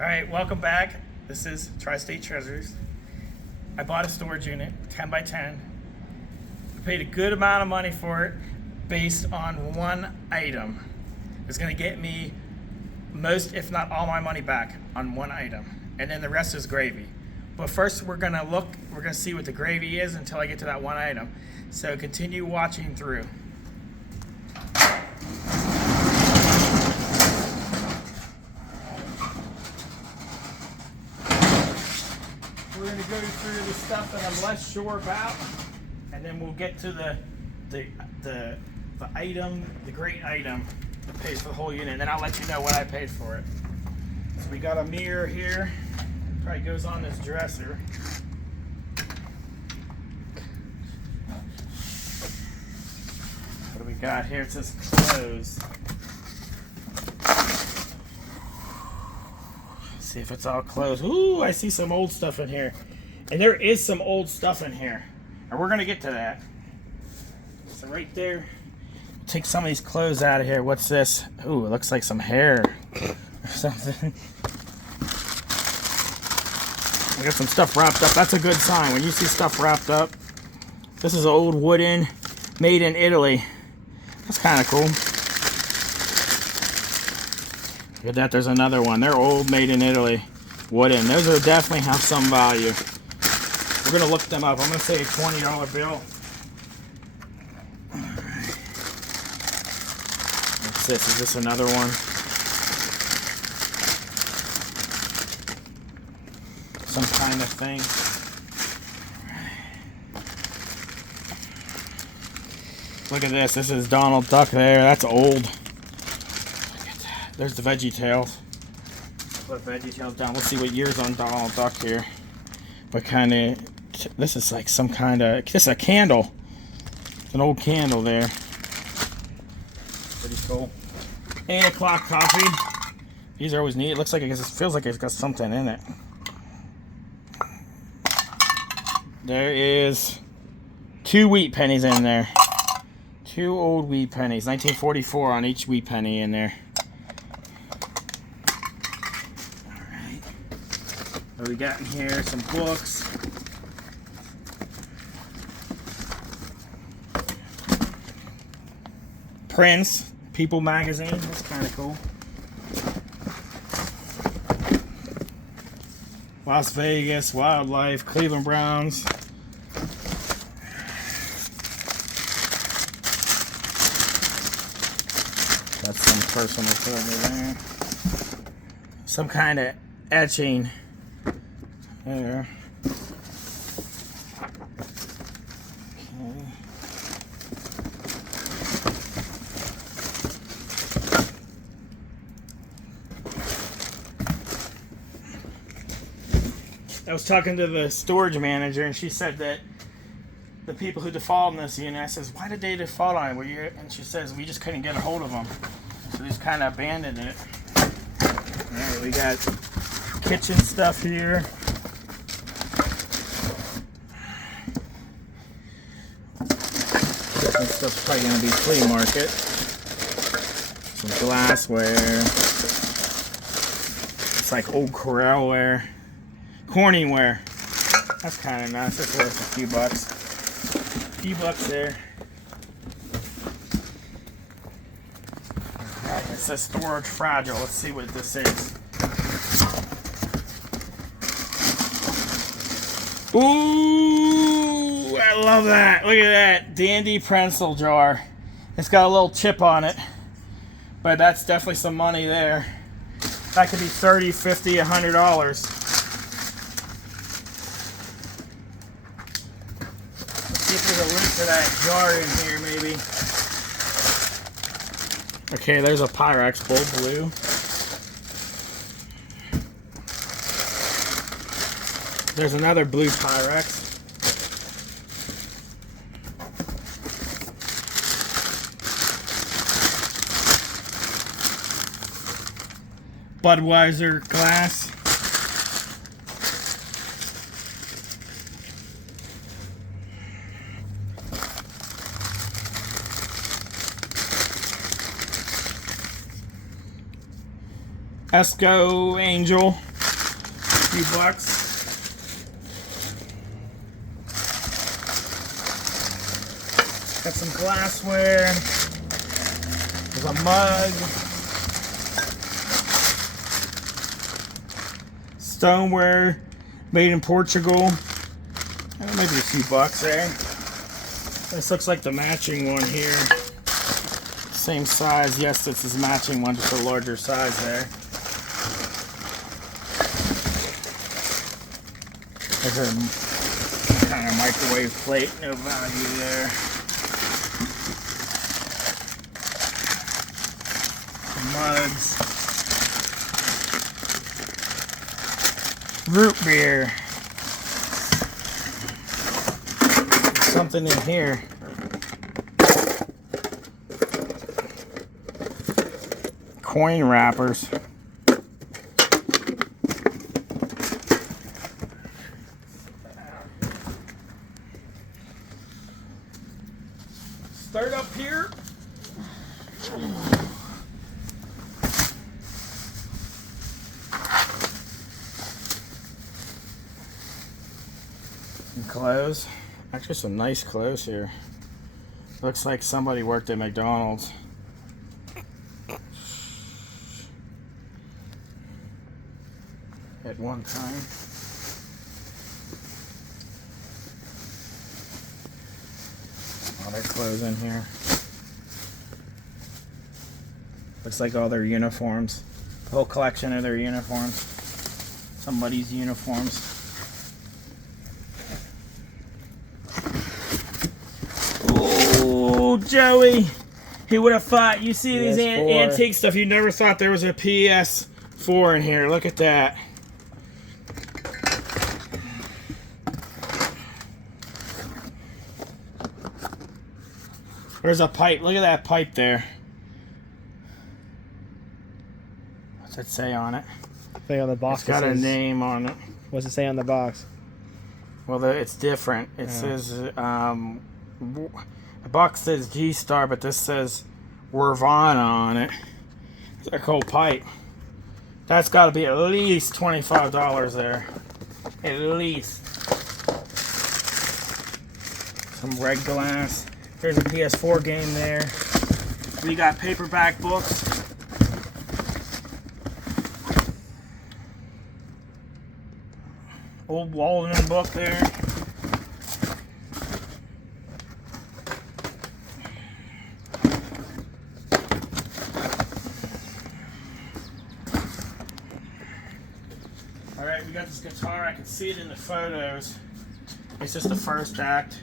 All right, welcome back. This is Tri-State Treasures. I bought a storage unit, 10 by 10. I paid a good amount of money for it based on one item. It's gonna get me most, if not all my money back on one item. And then the rest is gravy. But first we're gonna see what the gravy is until I get to that one item. So continue watching through. We're going to go through the stuff that I'm less sure about, and then we'll get to the item, the great item that pays for the whole unit, and then I'll let you know what I paid for it. So we got a mirror here, probably goes on this dresser. What do we got here? It says clothes. See if it's all closed. Ooh, I see some old stuff in here. And there is some old stuff in here. And we're gonna get to that. So right there, take some of these clothes out of here. What's this? Ooh, it looks like some hair or something. I got some stuff wrapped up. That's a good sign. When you see stuff wrapped up. This is old wooden, made in Italy. That's kind of cool. Look at that, there's another one. They're old, made in Italy. Wooden. Those will definitely have some value. We're going to look them up. I'm going to say a $20 bill. Alright. What's this? Is this another one? Some kind of thing. Look at this. This is Donald Duck there. That's old. There's the Veggie Tales. Put Veggie Tales down. Let's see what year's on Donald Duck here. What kind of... This is like some kind of... This is a candle. It's an old candle there. Pretty cool. 8 o'clock coffee. These are always neat. It looks like it feels like it's got something in it. There is 2 wheat pennies in there. 2 old wheat pennies. 1944 on each wheat penny in there. What we got in here? Some books. Prince, People magazine. That's kind of cool. Las Vegas, Wildlife, Cleveland Browns. That's some personal photo there. Some kind of etching. There. Okay. I was talking to the storage manager, and she said that the people who defaulted on this unit, I says, why did they default on it? And she says, we just couldn't get a hold of them. So they just kind of abandoned it. Alright, we got kitchen stuff here. This stuff's probably going to be flea market. Some glassware. It's like old Corelware. Corningware. That's kind of nice. That's worth a few bucks. A few bucks there. Alright, it says storage fragile. Let's see what this is. Ooh, I love that. Look at that. Dandy pencil jar. It's got a little chip on it. But that's definitely some money there. That could be $30, $50, $100. Let's see if there's a link to that jar in here, maybe. Okay, there's a Pyrex bowl, blue. There's another blue Pyrex. Budweiser glass. Esco Angel. few bucks. Got some glassware. There's a mug. Stoneware made in Portugal. Maybe a few bucks there. This looks like the matching one here. Same size. Yes, it's his matching one, just a larger size there. There's a kind of microwave plate, no value there. Mugs. Root beer. There's something in here. Coin wrappers. Start up here. And clothes. Actually, some nice clothes here. Looks like somebody worked at McDonald's. At one time. All their clothes in here. Looks like all their uniforms. The whole collection of their uniforms. Somebody's uniforms. Oh, Joey! Who would have thought? You see these antique stuff, you never thought there was a PS4 in here. Look at that. There's a pipe. Look at that pipe there. What's it say on it? Thing on the box. It's got a name on it. What's it say on the box? Well, it's different. It says, the box says G-Star, but this says Nirvana on it. It's a cool pipe. That's got to be at least $25 there. At least. Some red glass. There's a PS4 game there. We got paperback books. Old Walden book there. Alright, we got this guitar. I can see it in the photos. It's just the first act.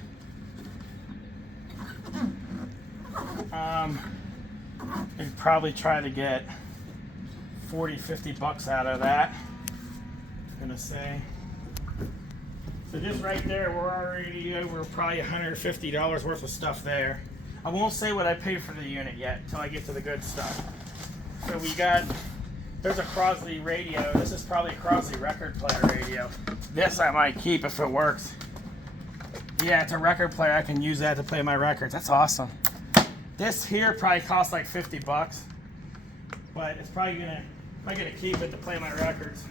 I'd probably try to get 40-50 bucks out of that. I'm gonna say. So just right there, we're already over probably $150 worth of stuff there. I won't say what I paid for the unit yet until I get to the good stuff. So we got, there's a Crosley radio. This is probably a Crosley record player radio. This I might keep if it works. Yeah, it's a record player. I can use that to play my records. That's awesome. This here probably costs like 50 bucks, but it's probably gonna, I'm gonna keep it to play my records.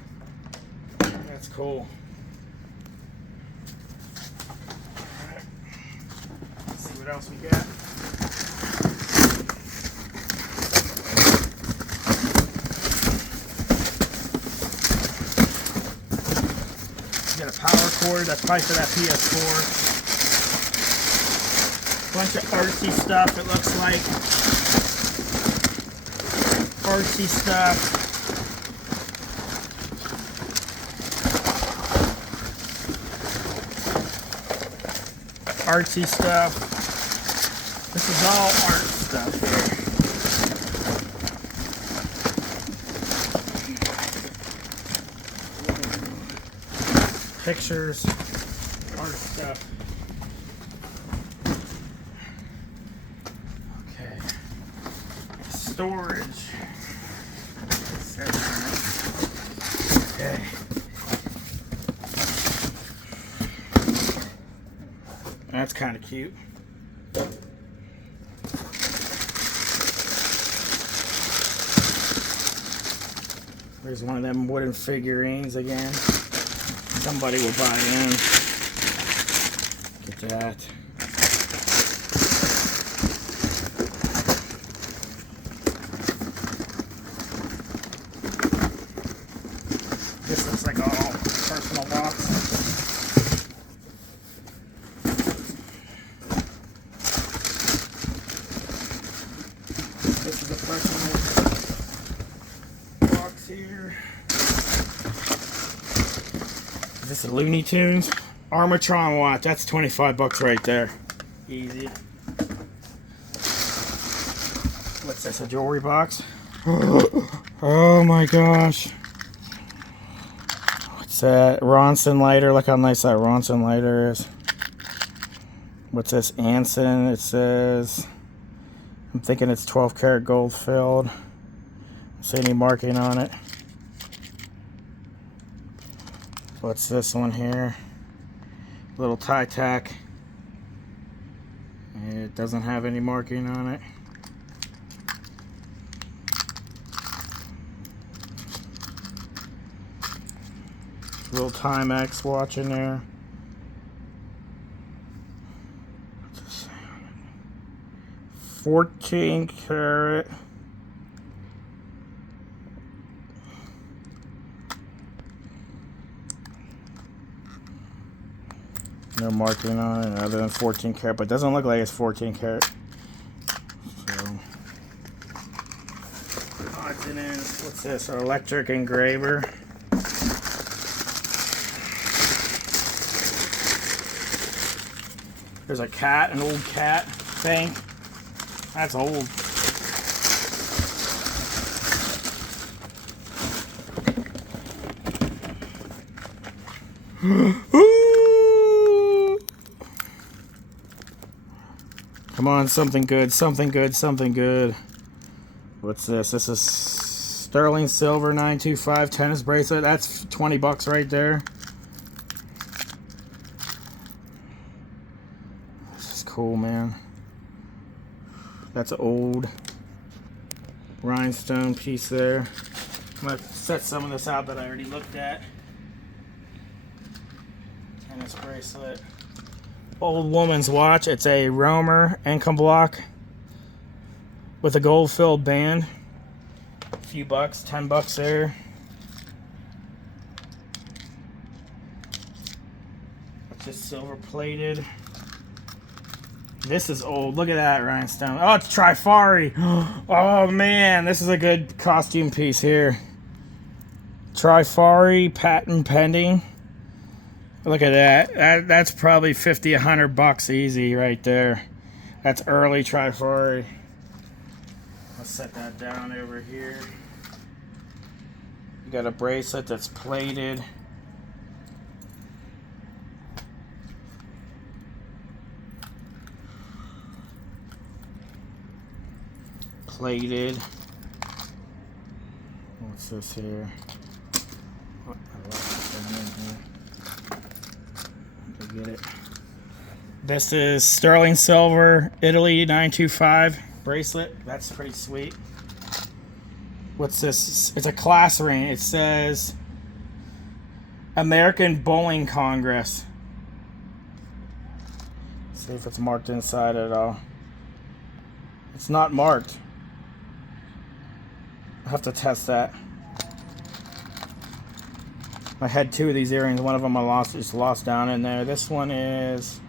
That's cool. All right. Let's see what else we got. We got a power cord. That's probably for that PS4. Bunch of artsy stuff, it looks like. Artsy stuff. Artsy stuff. This is all art stuff here. Pictures, art stuff. Storage. Okay. That's kind of cute. There's one of them wooden figurines again. Somebody will buy in. Get that. This looks like a personal box. This is a personal box here. Is this a Looney Tunes? Armatron watch. That's 25 bucks right there. Easy. What's this? A jewelry box? Oh my gosh. What's that? Ronson lighter. Look how nice that Ronson lighter is. What's this? Anson. It says, I'm thinking it's 12 karat gold filled. Don't see any marking on it. What's this one here? Little tie tack. It doesn't have any marking on it. Little Timex watch in there. What's this? 14 karat. No marking on it other than 14 karat, but it doesn't look like it's 14 karat. So, odds and ends. What's this? An electric engraver. There's a cat, an old cat thing. That's old. Come on, something good, something good, something good. What's this? This is sterling silver 925 tennis bracelet. That's 20 bucks right there. This is cool, man. That's an old rhinestone piece there. I'm gonna set some of this out that I already looked at. Tennis bracelet. Old woman's watch. It's a Romer income block with a gold filled band. A few bucks, 10 bucks there. It's just silver plated. This is old. Look at that rhinestone. Oh, it's Trifari. Oh man, this is a good costume piece here. Trifari, patent pending. Look at that. That's probably 50, 100 bucks easy right there. That's early Trifari. Let's set that down over here. You got a bracelet that's plated. Plated. What's this here? Oh, I lost it in here. Get it. This is sterling silver Italy 925 bracelet. That's pretty sweet. What's this? It's a class ring. It says American Bowling Congress. Let's see if it's marked inside at all. It's not marked. I have to test that. I had two of these earrings. One of them I just lost down in there. This one is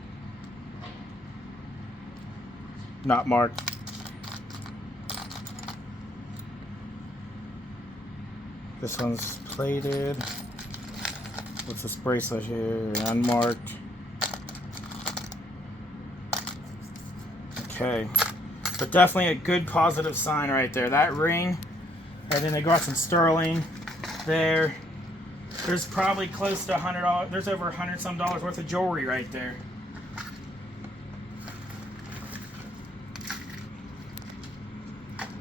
not marked. This one's plated. What's this bracelet here? Unmarked. Okay. But definitely a good positive sign right there. That ring. And then they got some sterling there. There's probably close to $100. There's over $100 some worth of jewelry right there.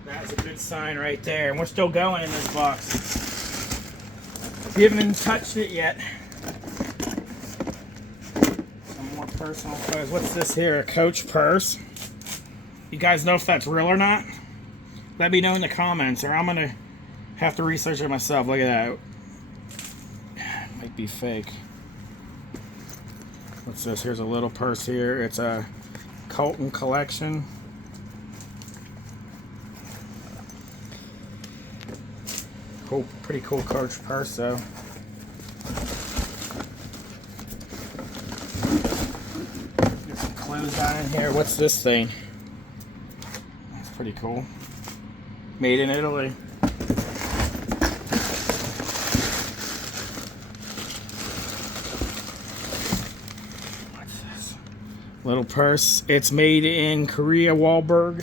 That's a good sign right there. And we're still going in this box. We haven't even touched it yet. Some more personal clothes. What's this here? A Coach purse. You guys know if that's real or not? Let me know in the comments, or I'm going to have to research it myself. Look at that. Might be fake. What's this? Here's a little purse here. It's a Colton collection. Cool, pretty cool Coach purse though. Get some clothes on in here. What's this thing? That's pretty cool. Made in Italy. What's this? Little purse. It's made in Korea, Wahlberg.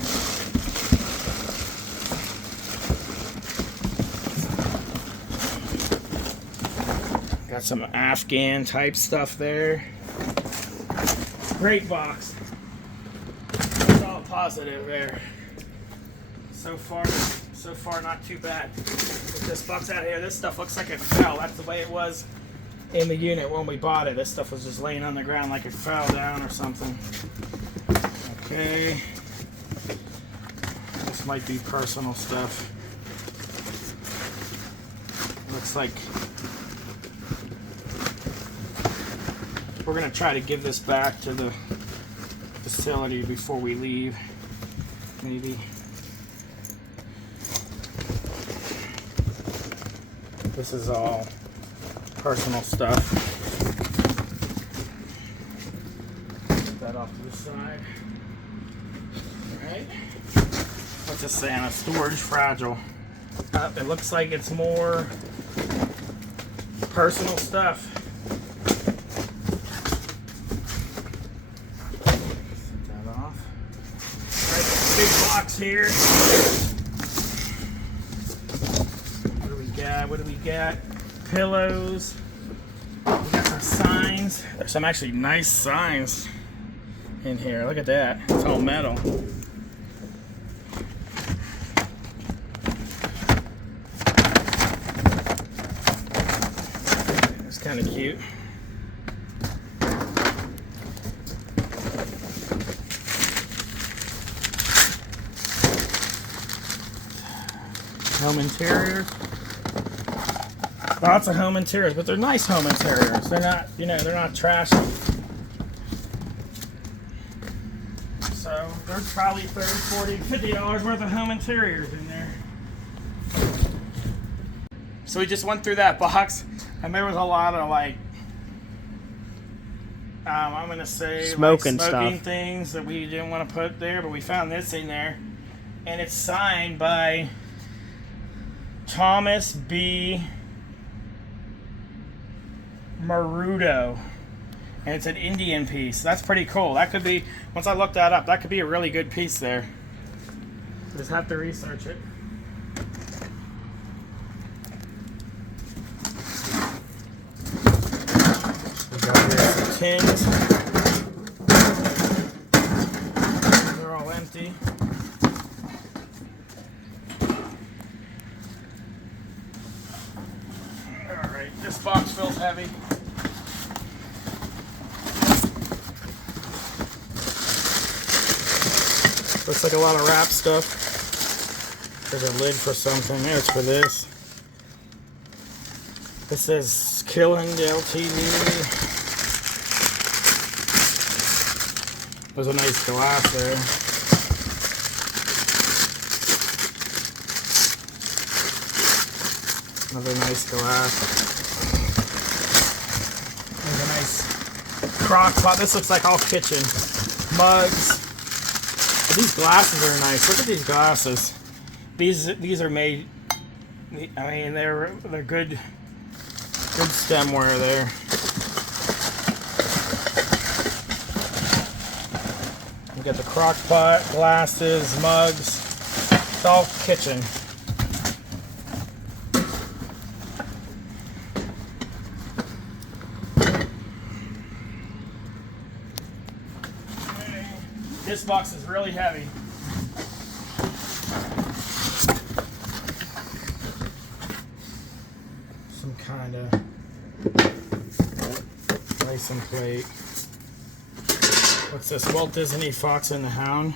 Got some Afghan type stuff there. Great box. It's all positive there. So far not too bad. With this box out here, this stuff looks like it fell. That's the way it was in the unit when we bought it. This stuff was just laying on the ground like it fell down or something. Okay. This might be personal stuff. Looks like we're gonna try to give this back to the facility before we leave, maybe. This is all personal stuff. Put that off to the side. Alright. What's this saying? A storage fragile. It looks like it's more personal stuff. Big box here. What do we got? Pillows. We got some signs. There's some actually nice signs in here. Look at that. It's all metal. It's kind of cute. Home interiors. Lots of home interiors, but they're nice home interiors. They're not, they're not trashy. So there's probably $30, $40, $50 worth of home interiors in there. So we just went through that box, and there was a lot of I'm gonna say smoking smoking stuff. things that we didn't want to put there, but we found this in there, and it's signed by Thomas B. Marudo, and it's an Indian piece. That's pretty cool. That could be, once I look that up, that could be a really good piece there. Just have to research it. We got here some tins. They're all empty. This box feels heavy. Looks like a lot of wrap stuff. There's a lid for something. There, it's for this. This says Killing LTD. There's a nice glass there. Another nice glass. There's a nice crock pot. This looks like all kitchen. Mugs. But these glasses are nice. Look at these glasses. These are made. I mean, they're good stemware there. You got the crock pot, glasses, mugs. It's all kitchen. This box is really heavy. Some kind of license plate. What's this? Walt Disney Fox and the Hound.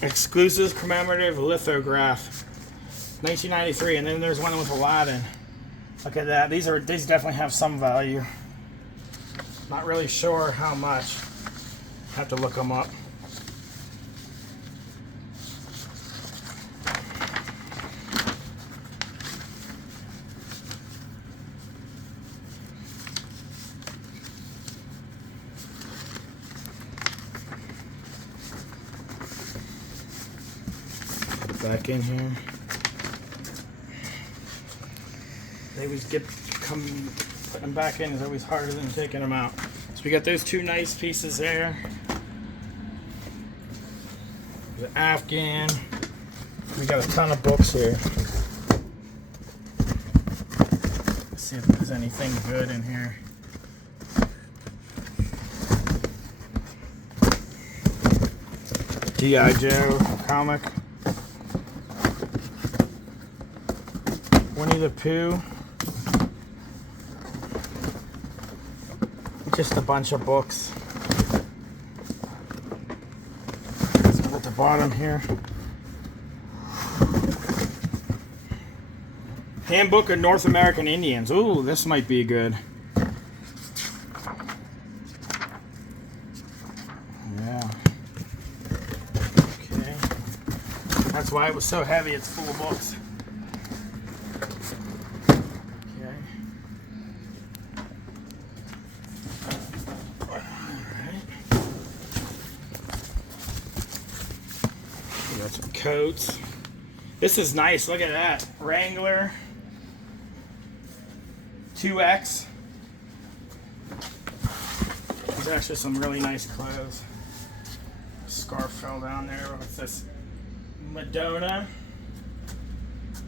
Exclusive commemorative lithograph. 1993, and then there's one with Aladdin. Look at that. These definitely have some value. Not really sure how much. Have to look them up. Put it back in here. They always putting them back in is always harder than taking them out. So we got those two nice pieces there. The Afghan. We got a ton of books here. Let's see if there's anything good in here. G.I. Joe comic. Winnie the Pooh. Just a bunch of books. So at the bottom here. Handbook of North American Indians. Ooh, this might be good. Yeah. Okay. That's why it was so heavy. It's full of books. Got some coats. This is nice. Look at that. Wrangler 2X. There's actually some really nice clothes. Scarf fell down there. What's this? Madonna.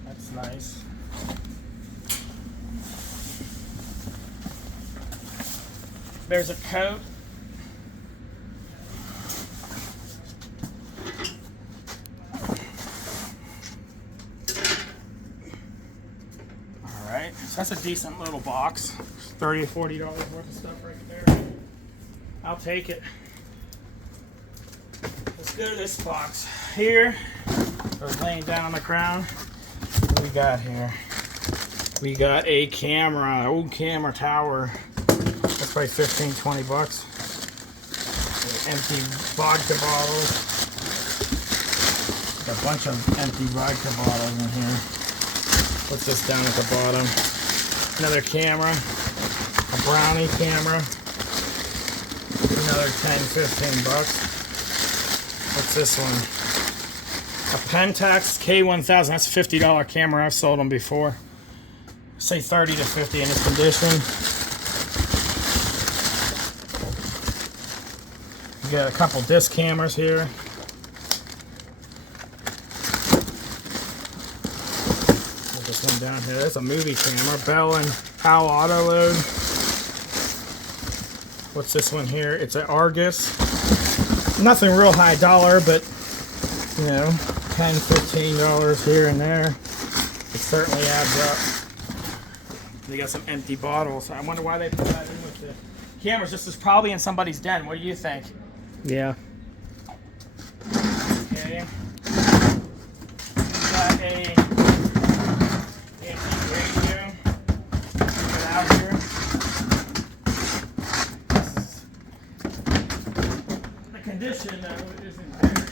That's nice. There's a coat. So that's a decent little box. $30 or $40 worth of stuff right there. I'll take it. Let's go to this box. Here, I was laying down on the ground. What do we got here? We got a camera, old camera tower. That's probably 15, 20 bucks. Empty vodka bottles. Got a bunch of empty vodka bottles in here. What's this down at the bottom? Another camera, a Brownie camera, another 10, 15 bucks. What's this one? A Pentax K1000, that's a $50 camera. I've sold them before. Say 30 to 50 in this condition. We got a couple disc cameras here. One down here. That's a movie camera. Bell and Powell Auto Load. What's this one here? It's an Argus. Nothing real high dollar, but you know, $10, $15 here and there. It certainly adds up. They got some empty bottles. I wonder why they put that in with the cameras. This is probably in somebody's den. What do you think? Yeah. Okay. We got a condition isn't there.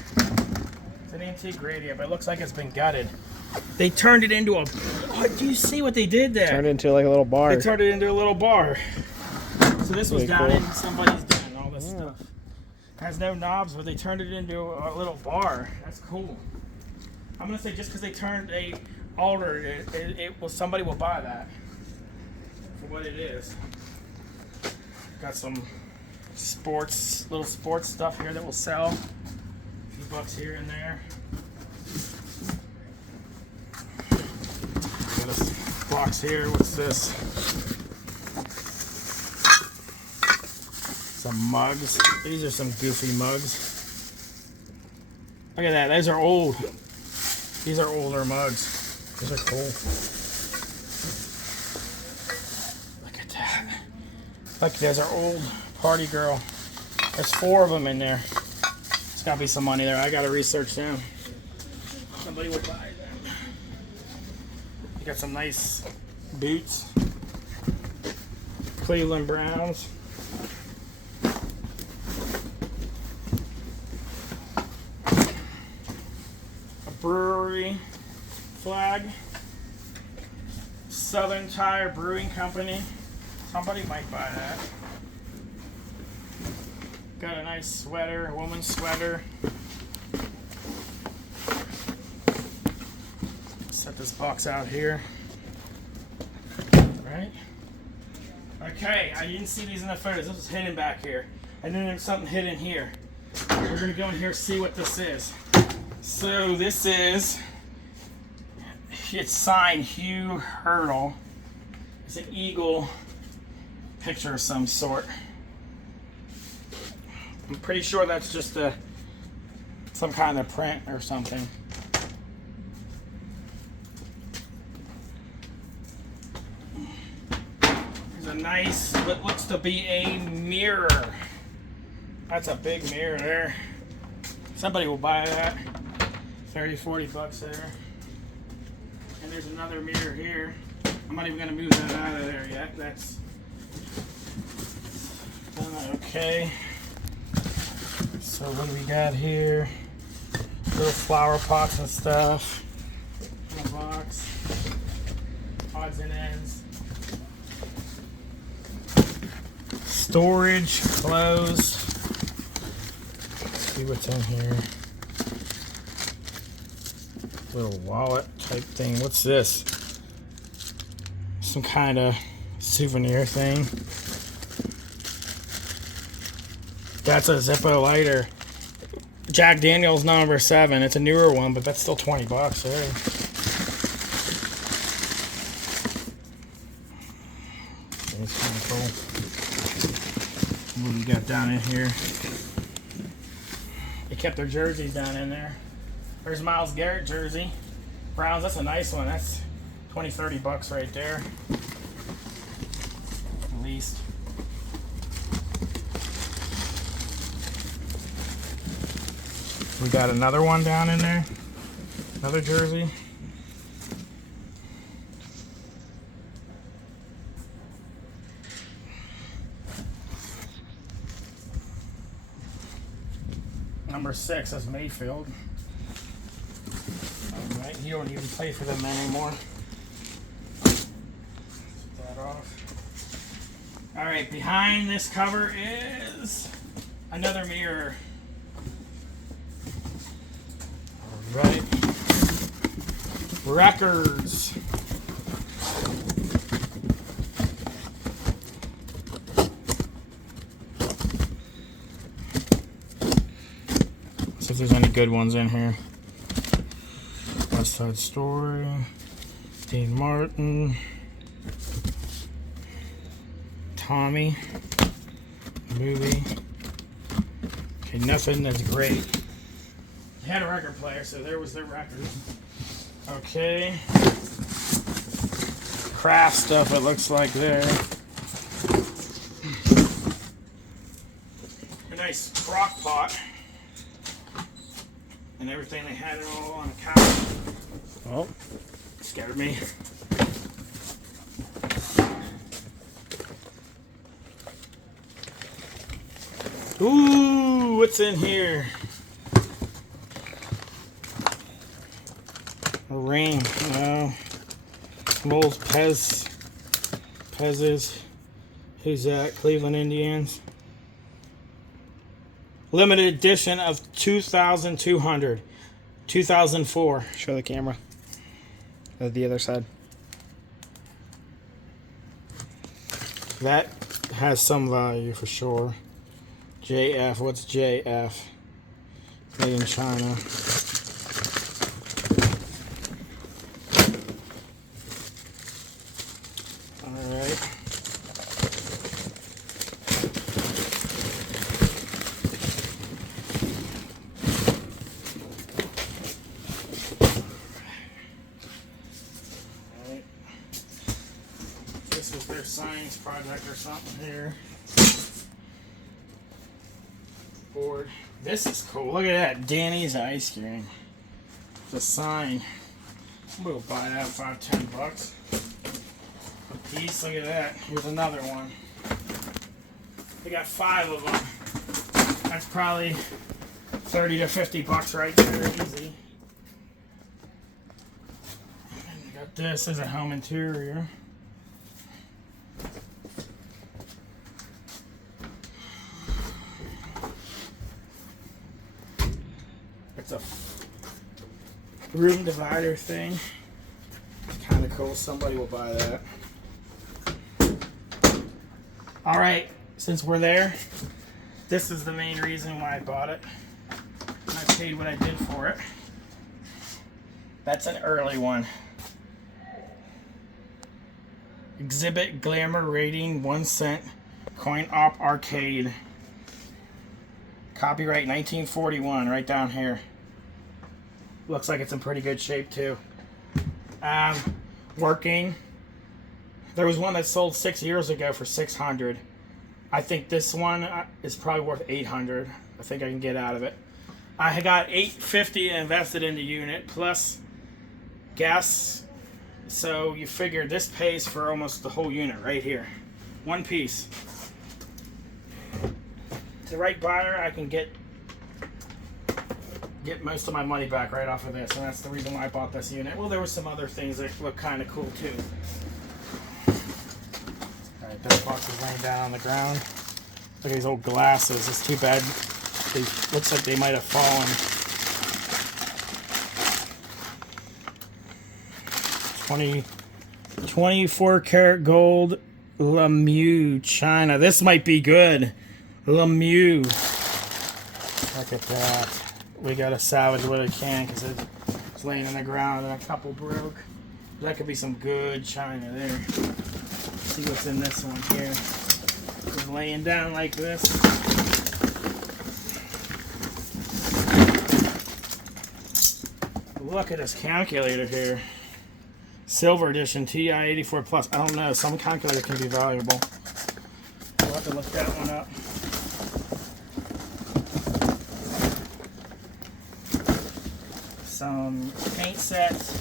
It's an antique radio, but it looks like it's been gutted. They turned it into a. Oh, do you see what they did there? Turned it into like a little bar. They turned it into a little bar. So this was Pretty down cool. in somebody's den. All this stuff has no knobs, but they turned it into a little bar. That's cool. I'm gonna say just because they turned a altar, somebody will buy that for what it is. Got some little sports stuff here that will sell. A few bucks here and there. Got a box here. What's this? Some mugs. These are some goofy mugs. Look at that. Those are old. These are older mugs. These are cool. Look at that. Look, those are old. Party girl. There's 4 of them in there. There's got to be some money there. I got to research them. Somebody would buy them. You got some nice boots. Cleveland Browns. Brewery flag. Southern Tire Brewing Company. Somebody might buy that. Got a nice sweater, a woman's sweater. Set this box out here. Right? Okay, I didn't see these in the photos. This was hidden back here. I knew there was something hidden here. We're gonna go in here and see what this is. So this is, it's signed Hugh Hurdle. It's an eagle picture of some sort. I'm pretty sure that's just some kind of print or something. There's a nice, what looks to be a mirror. That's a big mirror there. Somebody will buy that. 30, 40 bucks there. And there's another mirror here. I'm not even gonna move that out of there yet. That's okay. So what do we got here? Little flower pots and stuff. In a box. Odds and ends. Storage, clothes. Let's see what's in here. Little wallet type thing. What's this? Some kind of souvenir thing. That's a Zippo lighter. Jack Daniels number 7. It's a newer one, but that's still 20 bucks there. That's kind of cool. What do we got down in here? They kept their jerseys down in there. There's Miles Garrett jersey. Browns, that's a nice one. That's 20, 30 bucks right there. At least. We got another one down in there. Another jersey. Number 6, that's Mayfield. Alright, he don't even play for them anymore. Take that off. Alright, behind this cover is another mirror. Alright. Records. See if there's any good ones in here. West Side Story, Dean Martin, Tommy, movie. Okay, nothing that's great. They had a record player, so there was their record. Okay. Craft stuff, it looks like there. A nice crock pot. And everything, they had it all on a couch. Oh, scared me. Ooh, what's in here? A ring, no. Moles, Pez's. Who's that? Cleveland Indians. Limited edition of 2,200. 2004. Show the camera. The other side. That has some value for sure. JF. What's JF? Made in China. Alright. This is their science project or something here. Board. This is cool. Look at that. Danny's ice cream. The sign. We'll buy that 5, 10 bucks. A piece. Look at that. Here's another one. They got 5 of them. That's probably 30 to 50 bucks right there. Easy. put this as a home interior. It's a room divider thing. Kind of cool. Somebody will buy that. All right, since we're there, this is the main reason why I bought it. I paid what I did for it. That's an early one. Exhibit Glamour rating 1 cent. Coin Op Arcade. Copyright 1941, right down here. Looks like it's in pretty good shape too. Working. There was one that sold 6 years ago for $600. I think this one is probably worth $800. I think I can get out of it. I got $850 invested in the unit plus gas. So you figure this pays for almost the whole unit right here. One piece. To the right buyer, I can get most of my money back right off of this, and that's the reason why I bought this unit. Well, there were some other things that look kind of cool too. Alright, that box is laying down on the ground. Look at these old glasses. It's too bad. Looks like they might have fallen. 24 karat gold Lemieux China. This might be good. Lemieux. Look at that. We gotta salvage what I can because it's laying on the ground and a couple broke. That could be some good china there. Let's see what's in this one here. It's laying down like this. Look at this calculator here. Silver edition TI-84 Plus. I don't know. Some calculator can be valuable. We'll have to look that one up. Some paint sets.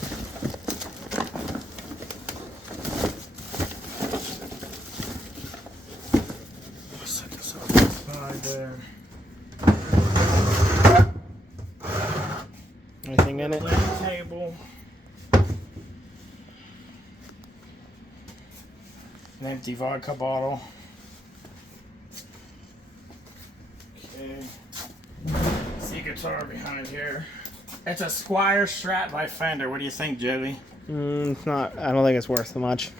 Set this up inside there. Anything in it? Table. An empty vodka bottle. Okay. See guitar behind here. It's a Squire Strat by Fender. What do you think, Joey? It's not. I don't think it's worth much.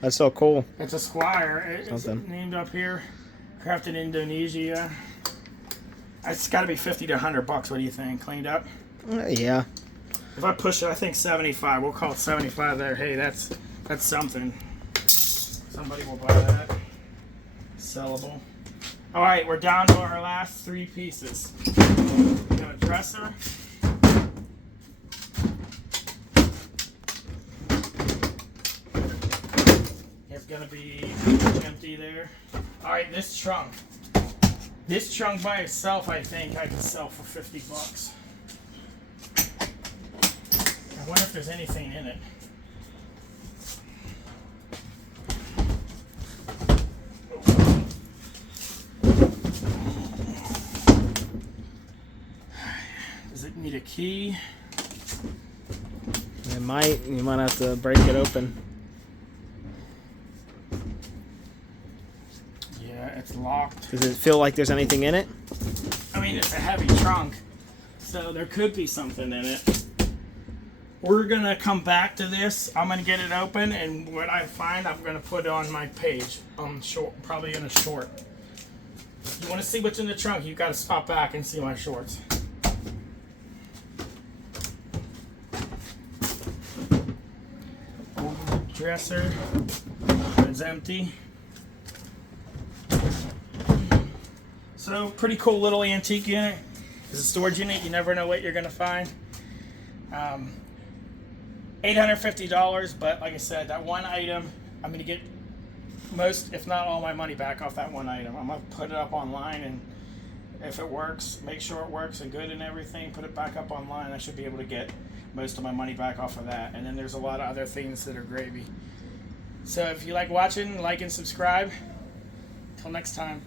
That's so cool. It's a Squire. It's named up here. Crafted in Indonesia. It's got to be 50 to 100 bucks. What do you think? Cleaned up? Yeah. If I push it, I think 75. We'll call it 75 there. Hey, that's something. Somebody will buy that. Sellable. All right, we're down to our last 3 pieces. We got a dresser. It's gonna be empty there. All right, this trunk. This trunk by itself, I think I can sell for 50 bucks. I wonder if there's anything in it. Does it need a key? It might. You might have to break it open. Yeah, it's locked. Does it feel like there's anything in it? I mean, it's a heavy trunk, so there could be something in it. We're gonna come back to this. I'm gonna get it open, and what I find, I'm gonna put on my page. Short, probably in a short. If you want to see what's in the trunk, you got to stop back and see my shorts. Dresser. It's empty. So, pretty cool little antique unit. It's a storage unit. You never know what you're gonna find. $850, but like I said, that one item, I'm gonna get most, if not all, my money back off that one item. I'm gonna put it up online, and if it works, make sure it works and good and everything, put it back up online. I should be able to get most of my money back off of that. And then there's a lot of other things that are gravy. So if you like watching, like and subscribe. Till next time.